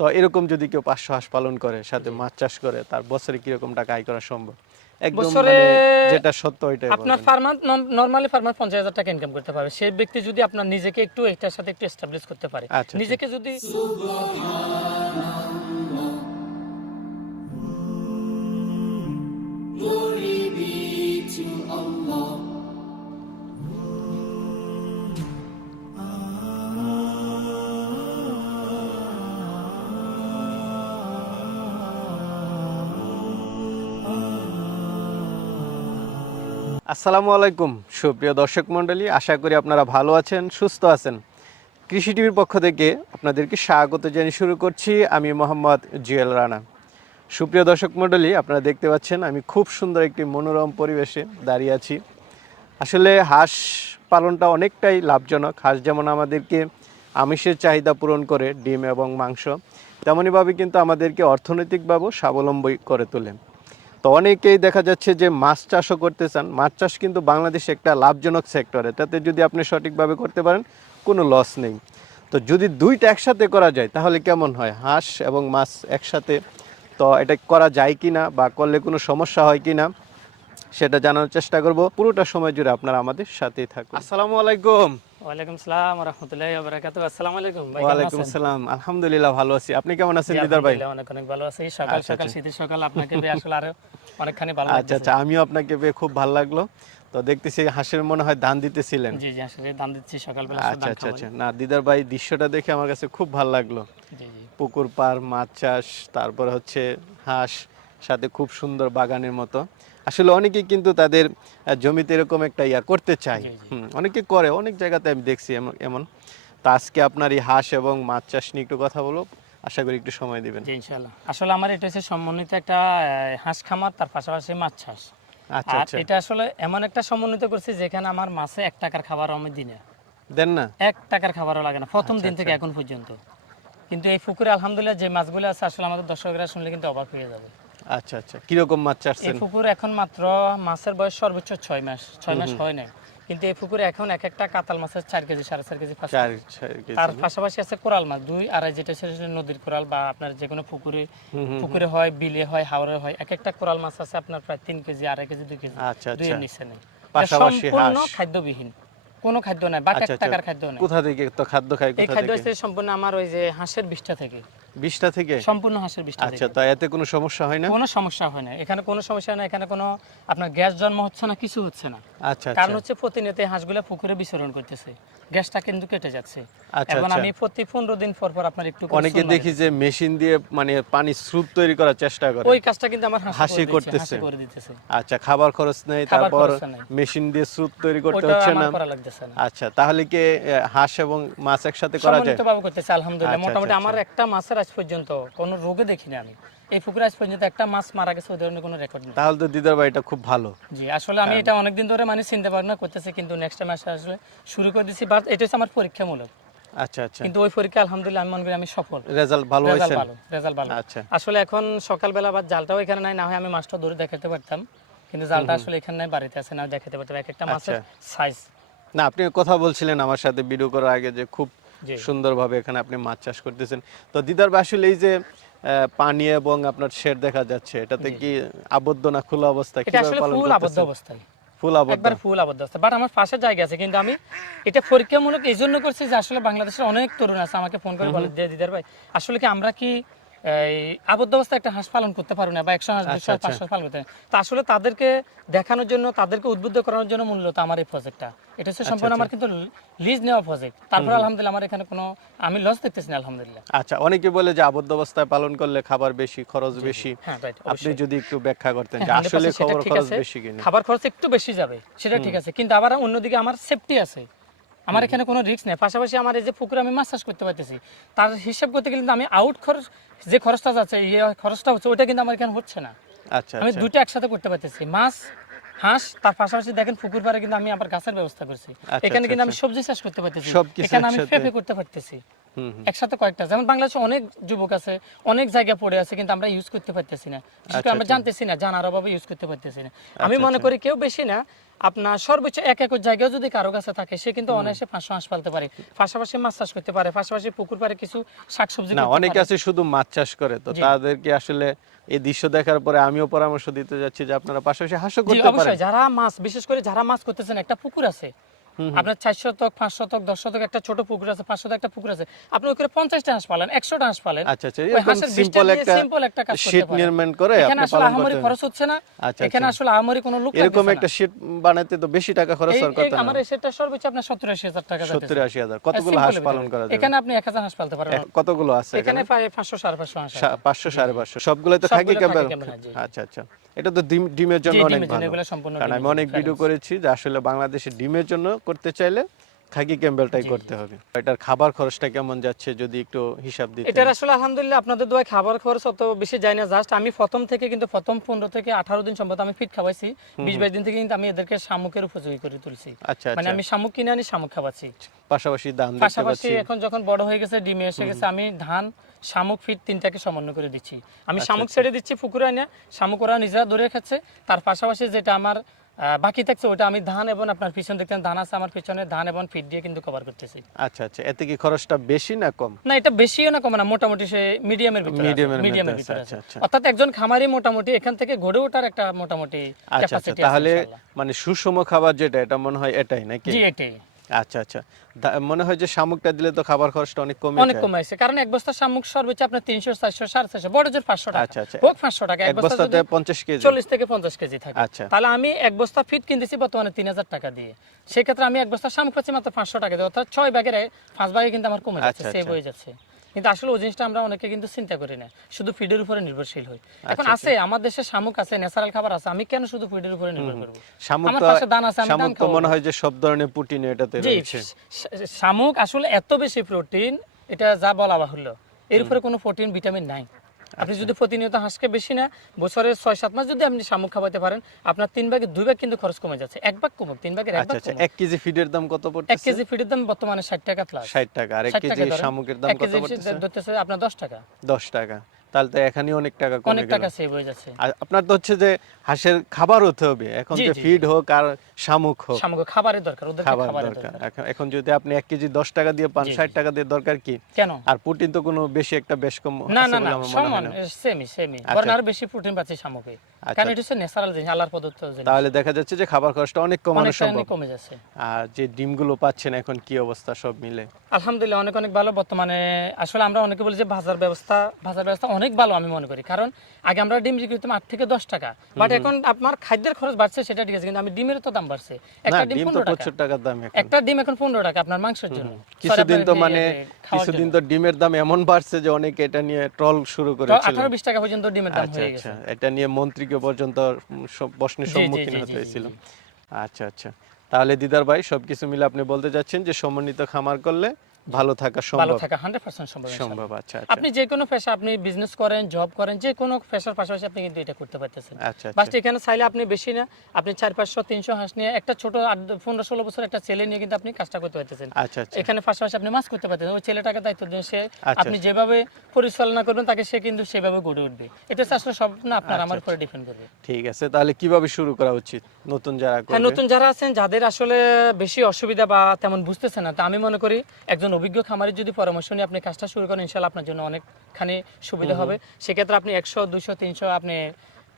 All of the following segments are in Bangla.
তো এরকম যদি কেউ 500 হাঁস পালন করে সাথে মাছ চাষ করে তার বছরে কিরকম টাকা আয় করা সম্ভব? একদম বছরে যেটা সত্য ওইটাই আপনার বলবেন। ফার্মার নরমালি ফার্মার 50,000 টাকা ইনকাম করতে পারবে। সেই ব্যক্তি যদি আপনার নিজেকে একটু এটার সাথে একটু এস্টাবলিশ করতে পারে, আচ্ছা। নিজেকে যদি আসসালামু আলাইকুম সুপ্রিয় দর্শক মণ্ডলী, আশা করি আপনারা ভালো আছেন, সুস্থ আছেন। কৃষি টিভির পক্ষ থেকে আপনাদেরকে স্বাগত জানিয়ে শুরু করছি আমি মোহাম্মদ জুয়েল রানা। সুপ্রিয় দর্শক মণ্ডলী, আপনারা দেখতে পাচ্ছেন আমি খুব সুন্দর একটি মনোরম পরিবেশে দাঁড়িয়ে আছি। আসলে হাঁস পালনটা অনেকটাই লাভজনক। হাঁস যেমন আমাদেরকে আমিষের চাহিদা পূরণ করে, ডিম এবং মাংস, তেমনইভাবে কিন্তু আমাদেরকে অর্থনৈতিকভাবেও স্বাবলম্বী করে তোলে। তো অনেকেই দেখা যাচ্ছে যে মাছ চাষও করতে চান। মাছ চাষ কিন্তু বাংলাদেশে একটা লাভজনক সেক্টর, এটাতে যদি আপনি সঠিকভাবে করতে পারেন কোনো লস নেই। তো যদি দুইটা একসাথে করা যায় তাহলে কেমন হয়, হাঁস এবং মাছ একসাথে? তো এটা করা যায় কি না বা করলে কোনো সমস্যা হয় কি না সেটা জানানোর চেষ্টা করব। পুরোটা সময় জুড়ে আপনারা আমাদের সাথেই থাকুন। আসসালামু আলাইকুম। ওয়ালাইকুম আসসালাম ওয়া রাহমাতুল্লাহি ওয়া বারাকাতুহু। আসসালামু আলাইকুম ভাই, কেমন ওয়ালাইকুম আছেন? আসসালাম, আলহামদুলিল্লাহ ভালো আছি। আপনি কেমন আছেন জি, দিদার ভাই? আলহামদুলিল্লাহ অনেক অনেক ভালো আছি। সকাল আচ্ছা, সকাল আচ্ছা। শীতের সকাল আপনাকে পেয়ে আসলে আরো অনেকখানি ভালো আচ্ছা লাগতেছে। আচ্ছা, আমিও আপনাকে পেয়ে খুব ভালো লাগলো। তো দেখতেছি হাঁসের মনে হয় ধান দিতেছিলেন। জি জি, আসলে দাম দিচ্ছি সকালবেলা, আসলে আচ্ছা দাম আচ্ছা খাবো আচ্ছা, না দিদার ভাই দৃশ্যটা দেখে আমার কাছে খুব ভালো লাগলো। জি জি পুকুর পাড়, মাছ চাষ, তারপরে হচ্ছে হাঁস, সাথে খুব সুন্দর বাগানের মতো। আসলে অনেকেই কিন্তু তাদের জমিতে এরকম একটা করতে চায়। জি জি অনেকে করে, অনেক জায়গাতে আমি দেখছি এমন এমন। তা আজকে আপনার এই হাঁস এবং মাছ চাষ নিয়ে একটু কথা বলবো, আশা করি একটু সময় দিবেন। জি ইনশাআল্লাহ। আসলে আমার এটা হচ্ছে সমন্বিত একটা হাঁস খামার, তার পাশাপাশি মাছ চাষ। আচ্ছা আর আচ্ছা, এটা আসলে এমন একটা সমন্বিত করছি যেখানে আমার মাসে 1 টাকার খাবার আমি দিনে দেন না? 1 টাকার খাবারও লাগে না প্রথম আচ্ছা দিন থেকে আচ্ছা এখন পর্যন্ত। কিন্তু এই পুকুরে আলহামদুলিল্লাহ যে মাছগুলো আছে, আসলে আমাদের দর্শকরা শুনলে কিন্তু অবাক হয়ে যাবে। আচ্ছা আচ্ছা, কিরকম মাছ এই চাষছেন? পুকুর এখন মাত্র মাছের বয়স সর্বোচ্চ 6 মাস, 6 মাস হয় না। কিন্তু এই পুকুরে এখন এক একটা কাতাল মাছের 4 কেজি 4.5 কেজি ফাঁস। 4 কেজি তার না? পাশাপাশি আছে কোরাল মাছ 2-2.5, যেটা হচ্ছে নদীর কোরাল বা আপনার যে কোনো পুকুরে পুকুরে হয়, বিলে হয়, হাওরে হয়। এক একটা কোরাল মাছ আছে আপনার প্রায় 3 কেজি, 2.5 কেজি, 2 কেজি, আচ্ছা 2 আচ্ছা, এর নিচে নেই। এটা পাশাপাশি সম্পূর্ণ হাঁস। খাদ্যবিহীন, কোনো খাদ্য নাই বা 1 আচ্ছা আচ্ছা, টাকার খাদ্য নাই। কোথা থেকে তো খাদ্য খাই এই কোথা খাদ্য থেকে? হচ্ছে সম্পূর্ণ আমার ওই যে হাঁসের বিষ্ঠা থেকে, 20টা থেকে? সম্পূর্ণ হাঁসের বিষ্ঠা আচ্ছা, থেকে। তো এতে কোনো সমস্যা হয় না? কোনো সমস্যা হয় না, এখানে কোনো সমস্যা না, এখানে কোনো আপনার গ্যাস জন্ম হচ্ছে না, কিছু হচ্ছে না। আচ্ছা কারণ আচ্ছা হচ্ছে প্রতিনিয়ত এই হাঁসগুলো পুকুরে বিচরণ করতেছে, গ্যাসটা কিন্তু কেটে যাচ্ছে। আচ্ছা এখন আচ্ছা। আমি প্রতি 15 দিন পর পর আপনার একটু করে অনেকে চুন দেখি লাগাই। যে মেশিন দিয়ে মানে পানি স্রোত তৈরি করার চেষ্টা করে। ওই কাজটা কিন্তু আমার হাসি হাসি করতেছে। করে দিতেছে। আচ্ছা, খাবার খরচ নেই, খাবার তারপর খরচটা নাই, মেশিন দিয়ে স্রোত তৈরি করতে ওইটা হচ্ছে আমার না। করা লাগতেছে না। আচ্ছা, তাহলে কি হাঁস এবং মাছ একসাথে করা যায়? সমন্বিত ভাবে করতেছে আলহামদুলিল্লাহ। আচ্ছা, মোটামুটি আচ্ছা, আমার আচ্ছা। একটা মাছের আজ পর্যন্ত কোনো রোগে দেখিনি আমি। এই পুকুরে আজ পর্যন্ত একটা মাছ মারা গেছে ওই ধরনের কোনো রেকর্ড নেই। তাহলে তো দিদার বাড়িটা খুব ভালো। জি, আসলে আমি এটা অনেকদিন ধরে মানে চিন্তা ভাবনা করতেছি, কিন্তু নেক্সট টাইম আসলে শুরু করে দিছি। বাট এটা হচ্ছে আমার পরীক্ষামূলক, আচ্ছা আচ্ছা, কিন্তু ওই পরীক্ষা আলহামদুলিল্লাহ আমি মনে করি আমি সফল। রেজাল্ট ভালো রেজাল্ট হয়েছে? ভালো, রেজাল্ট ভালো। আচ্ছা আসলে এখন সকালবেলা বা জালটাও এখানে নাই, না হয় আমি মাছটা ধরে দেখাতে পারতাম, কিন্তু জালটা আসলে এখানে নাই, বাড়িতে আছে, না দেখাতে পারতাম এক একটা মাছের সাইজ। না, আপনি কথা বলছিলেন আমার সাথে ভিডিও করার আগে যে খুব জি সুন্দরভাবে এখানে আপনি মাছ চাষ করতেছেন। তো দিদার ভাই আসলে এই যে পানি এবং আপনার শেড দেখা যাচ্ছে, এটাতে জি। কি আবদ্ধ না খোলা অবস্থা, এটা কিভাবে আসলে পালন ফুল আবদ্ধ করতেছেন? অবস্থায়, ফুল আবদ্ধ? একবার ফুল আবদ্ধ অবস্থা। বাট আমার পাশে জায়গা আছে, কিন্তু আমি এটা পরীক্ষামূলক এই জন্য করছি যে আসলে বাংলাদেশের অনেক তরুণ আছে আমাকে ফোন করে বলে, দিদার ভাই আসলে কি আমরা কি এই আবদ্ধ অবস্থায় একটা হাঁস পালন করতে পারবো না, বা 100 হাঁস 200 আচ্ছা, হাঁস আচ্ছা। 500 পালন করতে পারি? তো আসলে তাদেরকে দেখানোর জন্য, তাদেরকে উদ্বুদ্ধ করানোর জন্য মূলত আমার এই প্রজেক্টটা। এটা হচ্ছে সম্পূর্ণ আমার কিন্তু লিজ নেওয়া প্রজেক্ট। তারপর আলহামদুলিল্লাহ আমার এখানে কোনো আমি লস দেখতেছি না আলহামদুলিল্লাহ। আচ্ছা, অনেকে বলে যে আবদ্ধ অবস্থায় পালন করলে খাবার বেশি, খরচ বেশি। হ্যাঁ রাইট, আপনি অবশ্যই। যদি একটু ব্যাখ্যা করতেন যে হ্যাঁ, আসলে 100% সেটা ঠিক খরচ আছে। বেশি কিনা? খাবার খরচ একটু বেশি যাবে, সেটা ঠিক আছে, কিন্তু আবার অন্যদিকে আমার সেফটি আছে, আমার এখানে কোনো রিস্ক নেই। পাশাপাশি আমার এই যে পুকুরে আমি মাছ চাষ করতে পারতেছি, তার হিসাব করতে গেলে কিন্তু আমি আউট খরচ যে খরচটা যাচ্ছে, খরচটা হচ্ছে, ওইটা কিন্তু আমার এখানে হচ্ছে না। আচ্ছা আমি আচ্ছা দুইটা একসাথে করতে পারতেছি, মাছ হাঁস, তার পাশাপাশি দেখেন পুকুর পাড়ে কিন্তু আমি আবার গাছের ব্যবস্থা করছি। আচ্ছা, এখানে আচ্ছা, কিন্তু আমি আচ্ছা। সবজি চাষ করতে পারতেছি, সবকিছু এখানে আমি একসাথে। পেঁপে করতে পারতেছি, একসাথে কয়েকটা, যেমন বাংলাদেশে অনেক যুবক আছে, অনেক জায়গা পড়ে আছে, কিন্তু আমরা ইউজ করতে পারতেছি না, বিশেষ করে আমরা জানতেছি না, জানার অভাবে ইউজ করতে পারতেছি না। আমি মনে করি কেউ বেশি না, আপনার সর্বোচ্চ 1 একর জায়গাও যদি কারো কাছে থাকে, সে কিন্তু অনায়াসে 500 হাঁস পালতে পারে, পাশাপাশি মাছ চাষ করতে পারে, পাশাপাশি পুকুর পাড়ে কিছু শাকসবজি না করতে অনেকে পারে। আছে শুধু মাছ চাষ করে, তো তাদেরকে আসলে এই দৃশ্য দেখার পরে আমিও পরামর্শ দিতে যাচ্ছি যে আপনারা পাশাপাশি হাঁসও জি করতে পারেন। অবশ্যই, যারা মাছ, বিশেষ করে যারা মাছ করতেছেন, একটা পুকুর আছে আপনার 4 শতক 5 শতক 10 শতক একটা ছোট পুকুর আছে, 5 শতক একটা পুকুর আছে, আপনি ওখানে 50টা হাঁস পালেন, 100টা হাঁস পালেন। আচ্ছা আচ্ছা, ওই এরকম হাঁসের সিম্পল একটা কাজ করতে শীট পারেন। নির্মাণ করে এখানে আপনি আসলে পালন আহামরি করতে খরচ হচ্ছে না, আচ্ছা, এখানে আচ্ছা। আসলে আহামরি কোনো লোক এরকম লাগতেছে একটা না। শীট বানাতে তো বেশি টাকা খরচ হওয়ার কথা না। আমার সেটা সর্বোচ্চ আপনার 70-80 হাজার টাকা যাচ্ছে। 70-80 হাজার কতগুলো হাঁস পালন করা যাবে? এখানে আপনি 1000 হাঁস পালতে পারবেন। কতগুলো আছে এখানে প্রায় 500-550 হাঁস আছে। 500-550 সবগুলো তো খাকি ক্যাম্পেল। আচ্ছা আচ্ছা, এটা তো ডিমের জন্য অনেক ভালো, এগুলো সম্পূর্ণ কারণ আমি অনেক ভিডিও করেছি যে আসলে বাংলাদেশে ডিমের জন্য করতে চাইলে খাকি ক্যাম্পেলটাই করতে হবে। এটার খাবার খরচটা কেমন যাচ্ছে যদি একটু হিসাব দিতেন? এটার আসলে আলহামদুলিল্লাহ আপনাদের দোয়ায় খাবার খরচ অত বেশি যায় না, জাস্ট আমি প্রথম 15 থেকে 18 দিন সম্ভবত আমি ফিট খাওয়াইছি, 20-22 দিন থেকে কিন্তু আমি এদেরকে শামুকের উপযোগী করে তুলছি। আচ্ছা মানে আচ্ছা, আমি শামুক কিনে আনি, শামুক খাওয়াচ্ছি, পাশাপাশি দাম দেখতে পাশাপাশি পাচ্ছি। এখন যখন বড় হয়ে গেছে, ডিমে এসে গেছে, আমি ধান শামুক ফিট 3টাকে সমন্বয় করে দিচ্ছি। আমি শামুক ছেড়ে দিচ্ছি পুকুরে এনে, শামুক ওরা নিজেরা ধরে খাচ্ছে, তার পাশাপাশি যেটা আমার বাকি থাকছে ওটা আমি ধান এবং আপনার পিছনে দেখতেন ধান আছে আমার পিছনে, ধান এবং ফিট দিয়ে কিন্তু কভার করতেছি। আচ্ছা আচ্ছা, এতে কি খরচটা বেশি না কম? না এটা বেশিও না কম না, মোটামুটি সে মিডিয়ামের মিডিয়ামের ভিতরে আচ্ছা আছে। আচ্ছা অর্থাৎ একজন খামারি মোটামুটি এখান থেকে গড়ে ওঠার একটা মোটামুটি আচ্ছা আচ্ছা, ক্যাপাসিটি আছে তাহলে ইনশাআল্লাহ। মানে সুষম খাবার যেটা, এটা মনে হয় এটাই নাকি? জি এটাই। আচ্ছা আচ্ছা, মনে হয় যে শামুকটা দিলে তো খাবার খরচটা অনেক কমে অনেক যায়। কমে আসছে, কারণ এক বস্তা শামুক সর্বোচ্চ আপনার 300 400 450 বড় জোর 500 টাকা, আচ্ছা আচ্ছা, হোক 500 টাকা, এক বস্তাতে 50 কেজি 40 থেকে 50 কেজি থাকে। আচ্ছা। তাহলে আমি এক বস্তা ফিট কিনতেছি বর্তমানে 3000 টাকা দিয়ে, সেই ক্ষেত্রে আমি এক বস্তা শামুক পাচ্ছি মাত্র 500 টাকা দিয়ে, অর্থাৎ 6 ভাগের 5 ভাগে কিন্তু আমার কমে যাচ্ছে, আচ্ছা, সেভ আচ্ছা। হয়ে যাচ্ছে। কিন্তু আসলে ওই জিনিসটা আমরা অনেকে কিন্তু চিন্তা করি না, শুধু ফিডের উপরে নির্ভরশীল হই। এখন আছে আমার দেশে শামুক আছে, ন্যাচারাল খাবার আছে, আমি কেন শুধু ফিডের উপরে নির্ভর করব? শামুক আমার তো পাশে দান আছে, আমি দান শামুক তো খাবো। মনে হয় যে সব ধরনের প্রোটিন এটাতে জি, রয়েছে। শামুক আসলে এত বেশি প্রোটিন, এটা যা বলা বাহুল্য, এর উপরে কোনো প্রোটিন ভিটামিন নাই। আপনি যদি প্রতিনিয়ত হাঁসকে বেশি না, বছরে 6-7 মাস যদি আপনি শামুক খাওয়াতে পারেন, আপনার 3 ভাগে 2 ভাগ কিন্তু খরচ কমে যাচ্ছে। 1 ভাগ কমুক, 3 ভাগের 1 আচ্ছা ভাগ আচ্ছা, কমুক। 1 কেজি ফিডের দাম কত 1 পড়তেছে? কেজি ফিডের দাম বর্তমানে 60 টাকা প্লাস। 60 টাকা, আর 1 60 কেজি টাকা ধরেন। শামুকের দাম 1 কত কেজি পড়তেছে? ধরতেছে আপনার 10 টাকা। 10 টাকা, তাহলে তো এখানে অনেক টাকা কমে অনেক গেল। টাকা সেভ হয়ে যাচ্ছে। আর আপনার তো হচ্ছে যে হাঁসের খাবার হতে হবে এখন, জি, যে জি, ফিড হোক আর শামুক হোক, শামুক খাবারের দরকার, ওদের খাবার খাবারের দরকার। দরকার। এখন যদি আপনি 1 কেজি 10 টাকা দিয়ে পান, জি, 60 টাকা দিয়ে দরকার কি? কেন? আর প্রোটিন তো কোনো বেশি একটা বেশ কম না আছে না বলে না, আমার মনে হয় সমান, না। সেমই, বরং আরো বেশি প্রোটিন পাচ্ছি শামুকে, কারণ এটা হচ্ছে ন্যাচারাল জিনিস, আল্লাহর প্রদত্ত জিনিস। তাহলে দেখা যাচ্ছে যে খাবার খরচটা অনেক কমানো অনেকটা সম্ভব। কমে যাচ্ছে। আর যে ডিমগুলো পাচ্ছেন এখন কি অবস্থা সব মিলে? আলহামদুলিল্লাহ অনেক ভালো। বর্তমানে আসলে আমরা অনেকে বলি যে বাজার ব্যবস্থা অনেক ভালো আমি মনে করি, কারণ আগে আমরা ডিম বিক্রি করতাম 8 থেকে 10 টাকা, বাট এখন আপনার খাদ্যের খরচ বাড়ছে সেটা ঠিক আছে, কিন্তু আমি ডিমের তো দাম বাড়ছে। না, একটা ডিম ডিম তো 15 টাকা, প্রচুর টাকার দাম এখন। একটা ডিম এখন 15 টাকা আপনার মাংসের জন্য। কিছুদিন তো সরি, মানে খাওয়ার কিছুদিন জন্য। তো ডিমের দাম এমন বাড়ছে যে অনেকে এটা নিয়ে ট্রল শুরু তো করেছিল। 18-20 টাকা পর্যন্ত ডিমের দাম আচ্ছা হয়ে আচ্ছা, গেছে। এটা নিয়ে মন্ত্রীকে পর্যন্ত সব প্রশ্নের জি, জি, সম্মুখীন জি, হতে জি, হয়েছিল। জি। আচ্ছা আচ্ছা, তাহলে দিদার ভাই সবকিছু মিলে আপনি বলতে যাচ্ছেন যে সমন্বিত খামার করলে ভালো থাকা ভালো সম্ভব? থাকা 100% সম্ভব। সম্ভব, আচ্ছা আচ্ছা। আপনি যে কোনো পেশা, আপনি বিজনেস করেন, জব করেন, যে কোনো পেশার পাশাপাশি আপনি কিন্তু এটা করতে পারতেছেন। আচ্ছা বাট আচ্ছা, এখানে চাইলে আপনি বেশি না, আপনি 400-500-300 হাঁস নিয়ে একটা ছোট 15-16 বছর একটা ছেলে নিয়ে কিন্তু আপনি কাজটা করতে পারতেছেন। আচ্ছা আচ্ছা, এখানে পাশাপাশি আপনি মাছ করতে পারতেছেন, ওই ছেলেটাকে দায়িত্ব দিন, সে আচ্ছা, আপনি যেভাবে পরিচালনা করবেন তাকে সে কিন্তু সেভাবে গড়ে উঠবে। এটা হচ্ছে আসলে সব না আপনার আমার উপরে ডিপেন্ড করবে। ঠিক আছে। তাহলে কিভাবে শুরু করা উচিত নতুন যারা হ্যাঁ, করবে? নতুন যারা আছেন, যাদের আসলে বেশি অসুবিধা বা তেমন বুঝতেছেন না, তা আমি মনে করি একজন অভিজ্ঞ খামারি যদি পরামর্শ নিয়ে আপনি কাজটা শুরু করেন, ইনশাআল্লাহ আপনার জন্য অনেকখানি সুবিধা হবে। সেক্ষেত্রে আপনি 100-200-300 আপনি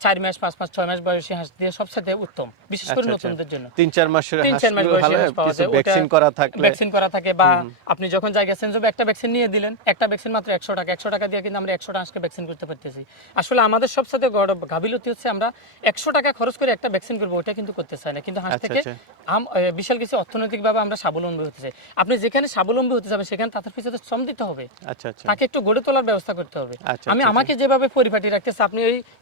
4 মাস 5 মাস 6 মাস বয়সী হাঁস দিয়ে সবচেয়ে উত্তম, বিশেষ করে আচ্ছা, আচ্ছা। নতুনদের জন্য। 3-4 মাসের 3-4 মাস হাঁসগুলো বয়সী ভালো, হাঁস পাওয়া কিছু যায়, ওটা ভ্যাকসিন করা থাকলে। ভ্যাকসিন করা থাকে, বা আপনি যখন জায়গা চেঞ্জ হবে একটা ভ্যাকসিন নিয়ে দিলেন, একটা ভ্যাকসিন মাত্র 100 টাকা, 100 টাকা দিয়ে কিন্তু আমরা 100টা হাঁসকে ভ্যাকসিন করতে পারতেছি। আসলে আমাদের সবচেয়ে বড় গাফিলতি হচ্ছে আমরা 100 টাকা খরচ করে একটা ভ্যাকসিন করবো, ওটা কিন্তু করতে চাই না, কিন্তু হাঁস আচ্ছা, থেকে আচ্ছা। বিশাল কিছু অর্থনৈতিকভাবে আমরা স্বাবলম্বী হতে চাই। আপনি যেখানে স্বাবলম্বী হতে যাবেন সেখানে তাদের পিছনে শ্রম দিতে হবে, আচ্ছা আচ্ছা, তাকে একটু গড়ে তোলার ব্যবস্থা করতে হবে। আচ্ছা, আমি আচ্ছা, আমাকে যেভাবে পরিপাটি রাখতেছি, আপনি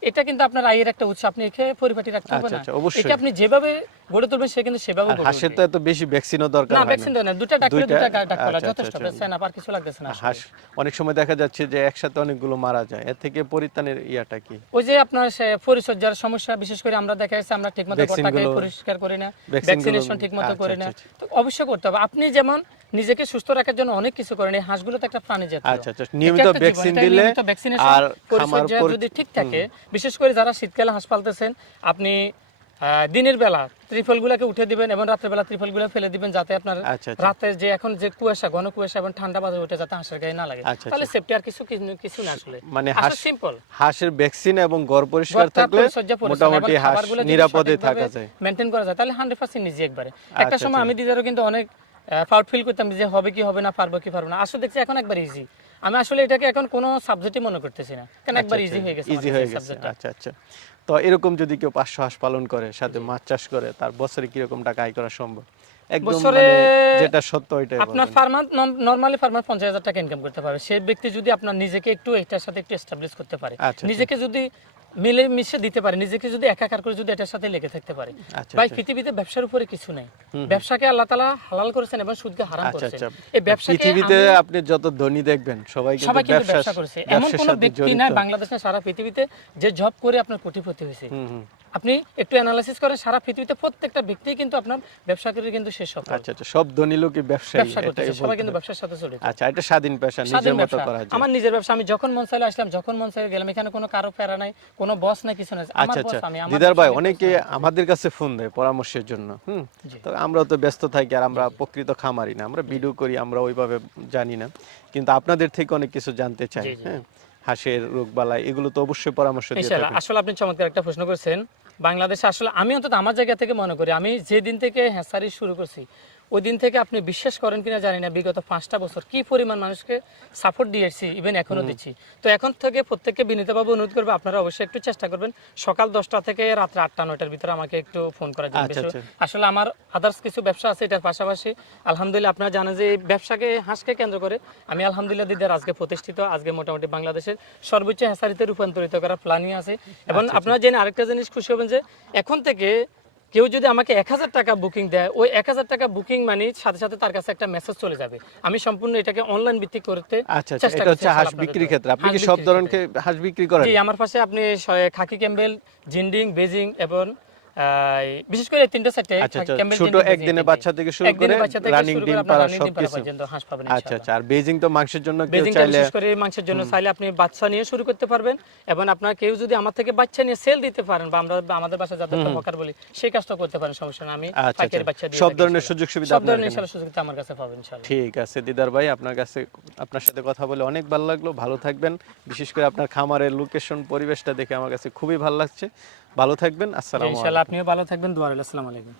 এটা কিন্তু আপনার আয়ের একটা উৎস, আপনি একে পরিপাটি রাখতে হবে আচ্ছা, না, আচ্ছা, অবশ্যই। একে আপনি যেভাবে গড়ে তুলবেন সে কিন্তু সেভাবে আর গড়ে হাঁসের উঠবে। তো এত বেশি ভ্যাকসিনও দরকার না, হয় না। ভ্যাকসিন দেয় না, দুটা ডাক্তার দুইটা? দুটা ডাক্তার আচ্ছা, যথেষ্ট, আচ্ছা, বেশ না, আর কিছু লাগতেছে না আসলে। হাঁস অনেক সময় দেখা যাচ্ছে যে একসাথে অনেকগুলো মারা যায়, এর থেকে পরিত্রাণের ইয়াটা কি? ওই যে আপনার পরিচর্যার সমস্যা, বিশেষ করে আমরা দেখা যাচ্ছে আমরা ঠিকমতো ঘরটাকে ভ্যাকসিনগুলো- পরিষ্কার করি না, ভ্যাকসিনগুলো- ভ্যাকসিনেশন ঠিকমতো আচ্ছা, করি না, আচ্ছা, তো অবশ্যই করতে হবে। আপনি যেমন নিজেকে সুস্থ রাখার জন্য অনেক কিছু করেন। এই হাঁসগুলো তো একটা প্রাণী জাতীয়। আচ্ছা আচ্ছা, নিয়মিত ভ্যাকসিন দিলে আর খামার যদি ঠিক থাকে, বিশেষ করে যারা শীতকালে হাঁস পালতেছেন, আপনি দিনের বেলা ত্রিফলগুলোকে উঠে দিবেন এবং রাতের বেলা ত্রিফলগুলো ফেলে দিবেন, যাতে আপনার রাতে যে এখন যে কুয়াশা, ঘন কুয়াশা এবং ঠান্ডা বাতাস উঠে যাতে হাঁসের গায়ে না লাগে, তাহলে সেফটি আর কিছু না। আসলে মানে সিম্পল, হাঁসের ভ্যাকসিন এবং ঘর পরিষ্কার থাকলে মোটামুটি হাঁস নিরাপদে থাকা যায়, মেইনটেইন করা যায়, তাহলে 100% ইজি একবারে। একটা সময় আমি দিদারও কিন্তু অনেক প্রাউড ফিল করতাম যে হবে কি হবে না, পারবো কি পারবো না। আসলে দেখছি এখন একবার ইজি। আমি আসলে এটাকে এখন কোনো সাবজেক্টই মনে করতেছি না, কারণ একবার ইজি হয়ে গেছে। আচ্ছা আচ্ছা, তো এরকম যদি কেউ 500 হাঁস পালন করে, সাথে মাছ চাষ করে, তার বছরে কি রকম টাকা আয় করা সম্ভব? একদম মানে যেটা সত্য ওইটাই। আপনার ফার্মার নরমালি ফার্মার 50,000 টাকা ইনকাম করতে পারবে। সেই ব্যক্তি যদি আপনার নিজেকে একটু এটার সাথে একটু এস্টাবলিশ করতে পারে, নিজেকে যদি মিলে মিশে দিতে পারে, নিজেকে যদি একাকার করে যদি এটার সাথে লেগে থাকতে পারে। ভাই পৃথিবীতে ব্যবসার উপরে কিছু নাই। ব্যবসাকে আল্লাহ তাআলা হালাল করেছেন এবং সুদকে হারাম করেছেন। এই ব্যবসাকে পৃথিবীতে আপনি যত ধনী দেখবেন সবাই কিন্তু ব্যবসা করছে। এমন কোনো ব্যক্তি নাই বাংলাদেশে সারা পৃথিবীতে যে জব করে আপনার কোটিপতি হয়েছে। আপনি একটু অ্যানালাইসিস করেন, সারা পৃথিবীতে প্রত্যেকটা ব্যক্তি কিন্তু আপনার ব্যবসা করে কিন্তু শেষ সফল। আচ্ছা আচ্ছা, সব ধনী লোকই ব্যবসায়ী, সবাই কিন্তু ব্যবসার সাথে জড়িত। আচ্ছা, এটা স্বাধীন পেশা, নিজের মতো করা যায়। আমার নিজের ব্যবসা, আমি যখন মন চাইলে আসলাম, যখন মন চাইলে গেলাম, এখানে কোনো কারো ফেরা নাই, কোনো বস নাই, কিছু নাই। আমার বস আমি। দিদার ভাই, অনেকে আমাদের কাছে ফোন দেয় পরামর্শের জন্য, তো আমরাও তো ব্যস্ত থাকি, আর আমরা প্রকৃত খামারি না, আমরা ভিডিও করি, আমরা ওইভাবে জানি না, কিন্তু আপনাদের থেকে অনেক কিছু জানতে চাই। হ্যাঁ, হাঁসের রোগবালাই এগুলো তো অবশ্যই পরামর্শ দিয়ে থাকেন। আসলে আপনি চমৎকার একটা প্রশ্ন করেছেন। বাংলাদেশে আসলে আমি অন্তত আমার জায়গা থেকে মনে করি, আমি যে দিন থেকে হ্যাঁসারি শুরু করছি, ওই দিন থেকে আপনি বিশ্বাস করেন কিনা জানি না, বিগত 5টা বছর কি পরিমাণ মানুষকে সাপোর্ট দিয়েছি, ইভেন এখনো দিচ্ছি। তো এখন থেকে প্রত্যেককে বিনীতভাবে অনুরোধ করবো, আপনারা অবশ্যই একটু চেষ্টা করবেন সকাল 10টা থেকে রাত্রে 8টা 9টার ভিতরে আমাকে একটু ফোন করার জন্য। আসলে আমার আদার্স কিছু ব্যবসা আছে, এটার পাশাপাশি আলহামদুলিল্লাহ আপনারা জানেন যে এই ব্যবসাকে, হাঁসকে কেন্দ্র করে আমি আলহামদুলিল্লাহ দিদার আজকে প্রতিষ্ঠিত, আজকে মোটামুটি বাংলাদেশের সর্বোচ্চ হ্যাঁসারিতে রূপান্তরিত করার প্ল্যানিং আছে। এবং আপনারা জেনে আরেকটা জিনিস খুশি হবেন যে এখন থেকে কেউ যদি আমাকে 1000 টাকা বুকিং দেয়, ওই 1000 টাকা বুকিং মানে সাথে সাথে তার কাছে একটা মেসেজ চলে যাবে। আমি সম্পূর্ণ এটাকে অনলাইন ভিত্তিক করতে চেষ্টা করছি। হাঁস বিক্রির ক্ষেত্রে আপনি কি সব ধরনের হাঁস বিক্রি করেন? জি, আমার পাশে আপনি খাকি ক্যাম্বেল, জিন্ডিং, বেজিং এবং বিশেষ করে 3টা সেটে ক্যাম্বেল, ছোট একদিনের বাচ্চা থেকে শুরু করে রানিং ডিম পাড়া সবকিছু হাঁস পাবেন ইনশাআল্লাহ। আচ্ছা আচ্ছা, আর বেজিং তো মাংসের জন্য কেউ চাইলে, বিশেষ করে মাংসের জন্য চাইলে আপনি বাচ্চা নিয়ে শুরু করতে পারবেন। এবং আপনার কেউ যদি আমার থেকে বাচ্চা নিয়ে সেল দিতে পারেন, বা আমরা আমাদের বাসায় যাদের বকার বলি, সেই কাজটা করতে পারেন, সমস্যা না। আমি পাইকারি বাচ্চা দিয়ে সব ধরনের সুযোগ সুবিধা সব ধরনের ইনশাআল্লাহ সুযোগ আমার কাছে পাবেন ইনশাআল্লাহ। ঠিক আছে দিদার ভাই, আপনার সাথে কথা বলে অনেক ভালো লাগলো। ভালো থাকবেন। বিশেষ করে আপনার খামারের লোকেশন, পরিবেশটা দেখে আমার কাছে খুবই ভালো লাগছে। ভালো থাকবেন। আসসালামু আলাইকুম। ইনশাআল্লাহ আপনিও ভালো থাকবেন। দোয়া রইল। আসসালামু আলাইকুম।